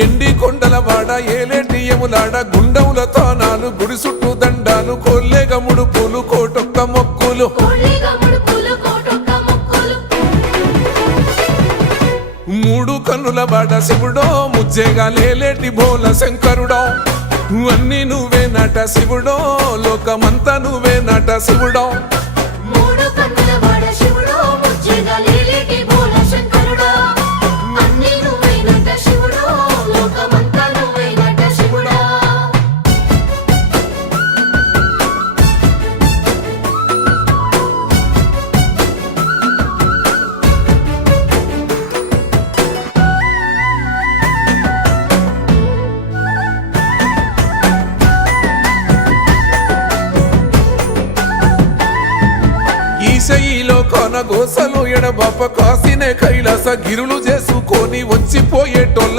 ఎండి కొండల వాడ ఏలేటి యములాడ గుండముల తానాలు గుడి చుట్టూ దండాలు కొల్లేగ ముడుపులు కోటొక్క మొక్కులు మూడు కన్నుల వాడ శివుడో ముజ్జేగా లేలేటి బోల శంకరుడో అన్ని నువ్వే నట శివుడో లోకమంతా నువ్వే నట శివుడో ఈశయిలో కొనగోసలు ఎడబాప కాసినే కైలాస గిరులు చేసుకొని వచ్చిపోయేటోళ్ళ